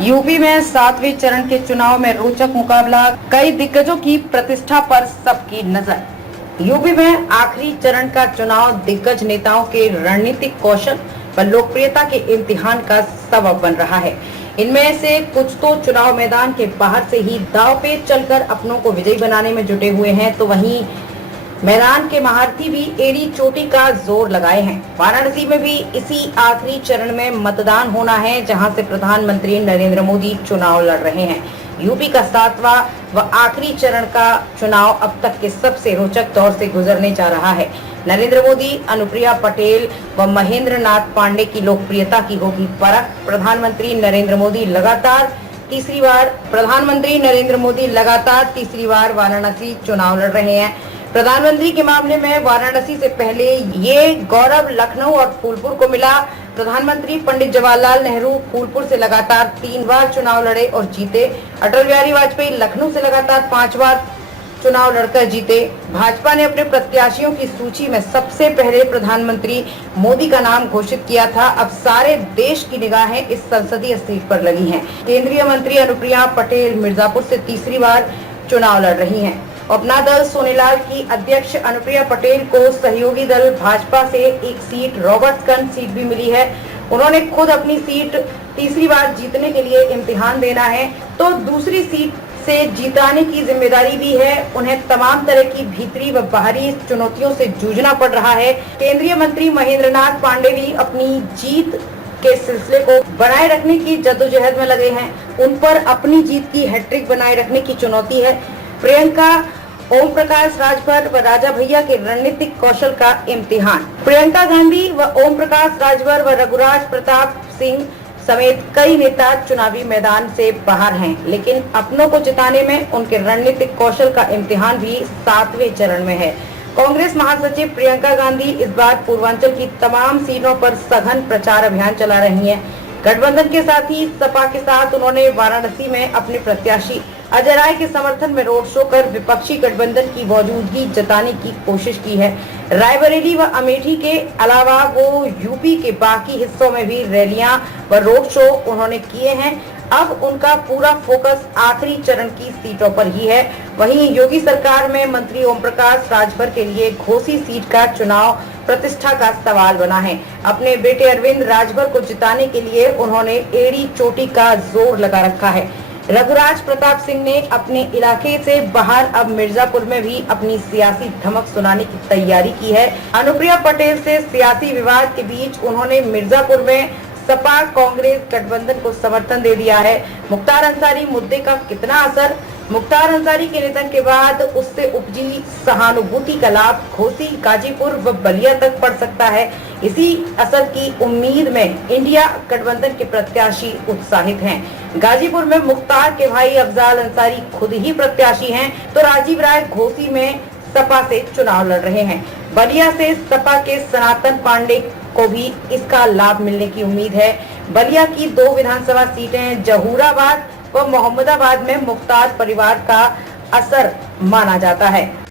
UP में 7वें चरण के चुनाव में रोचक मुकाबला, कई दिग्गजों की प्रतिष्ठा पर सबकी नजर। यूपी में आखिरी चरण का चुनाव दिग्गज नेताओं के रणनीतिक कौशल व लोकप्रियता के इम्तिहान का सबब बन रहा है। इनमें से कुछ तो चुनाव मैदान के बाहर से ही दांव पे चलकर अपनों को विजयी बनाने में जुटे हुए हैं, तो वहीं मैदान के महारथी भी एड़ी चोटी का जोर लगाए हैं। वाराणसी में भी इसी आखिरी चरण में मतदान होना है, जहां से प्रधानमंत्री नरेंद्र मोदी चुनाव लड़ रहे हैं। यूपी का 7वां व आखिरी चरण का चुनाव अब तक के सबसे रोचक दौर से गुजरने जा रहा है। नरेंद्र मोदी, अनुप्रिया पटेल व महेंद्र नाथ पांडे की लोकप्रियता की होगी परख। प्रधानमंत्री नरेंद्र मोदी लगातार तीसरी बार वाराणसी चुनाव लड़ रहे हैं। प्रधानमंत्री के मामले में वाराणसी से पहले ये गौरव लखनऊ और फूलपुर को मिला। प्रधानमंत्री पंडित जवाहरलाल नेहरू फूलपुर से लगातार 3 बार चुनाव लड़े और जीते। अटल बिहारी वाजपेयी लखनऊ से लगातार 5 बार चुनाव लड़कर जीते। भाजपा ने अपने प्रत्याशियों की सूची में सबसे पहले प्रधानमंत्री मोदी का नाम घोषित किया था। अब सारे देश की निगाहें इस संसदीय सीट पर लगी हैं। केंद्रीय मंत्री अनुप्रिया पटेल मिर्जापुर से तीसरी बार चुनाव लड़ रही हैं। अपना दल सोनेलाल की अध्यक्ष अनुप्रिया पटेल को सहयोगी दल भाजपा से एक सीट रॉबर्ट्सगंज सीट भी मिली है। उन्होंने खुद अपनी सीट तीसरी बार जीतने के लिए इम्तिहान देना है, तो दूसरी सीट से जीताने की जिम्मेदारी भी है। उन्हें तमाम तरह की भीतरी व बाहरी चुनौतियों से जूझना पड़ रहा है। केंद्रीय मंत्री महेंद्र नाथ पांडे भी अपनी जीत के सिलसिले को बनाए रखने की जद्दोजहद में लगे हैं। उन पर अपनी जीत की हैट्रिक बनाए रखने की चुनौती है। प्रियंका, ओम प्रकाश राजभर व राजा भैया के रणनीतिक कौशल का इम्तिहान। प्रियंका गांधी व ओम प्रकाश राजभर व रघुराज प्रताप सिंह समेत कई नेता चुनावी मैदान से बाहर हैं, लेकिन अपनों को जिताने में उनके रणनीतिक कौशल का इम्तिहान भी 7वें चरण में है। कांग्रेस महासचिव प्रियंका गांधी इस बार पूर्वांचल की तमाम सीटों पर सघन प्रचार अभियान चला रही हैं। गठबंधन के साथ ही सपा के साथ उन्होंने वाराणसी में अपने प्रत्याशी अजय राय के समर्थन में रोड शो कर विपक्षी गठबंधन की मौजूदगी जताने की कोशिश की है। रायबरेली व अमेठी के अलावा वो यूपी के बाकी हिस्सों में भी रैलियां व रोड शो उन्होंने किए हैं। अब उनका पूरा फोकस आखिरी चरण की सीटों पर ही है। वहीं योगी सरकार में मंत्री ओम प्रकाश राजभर के लिए घोसी सीट का चुनाव प्रतिष्ठा का सवाल बना है। अपने बेटे अरविंद राजभर को जिताने के लिए उन्होंने एड़ी चोटी का जोर लगा रखा है। रघुराज प्रताप सिंह ने अपने इलाके से बाहर अब मिर्जापुर में भी अपनी सियासी धमक सुनाने की तैयारी की है। अनुप्रिया पटेल से सियासी विवाद के बीच उन्होंने मिर्जापुर में सपा कांग्रेस गठबंधन को समर्थन दे दिया है। मुख्तार अंसारी मुद्दे का कितना असर? मुख्तार अंसारी के निधन के बाद उससे उपजी सहानुभूति का लाभ घोसी, गाजीपुर व बलिया तक पड़ सकता है। इसी असर की उम्मीद में इंडिया गठबंधन के प्रत्याशी उत्साहित हैं। गाजीपुर में मुख्तार के भाई अफजाल अंसारी खुद ही प्रत्याशी हैं, तो राजीव राय घोसी में सपा से चुनाव लड़ रहे हैं। बलिया से सपा के सनातन पांडे को भी इसका लाभ मिलने की उम्मीद है। बलिया की 2 विधानसभा सीटें जहूराबाद व मोहम्मदाबाद में मुख्तार परिवार का असर माना जाता है।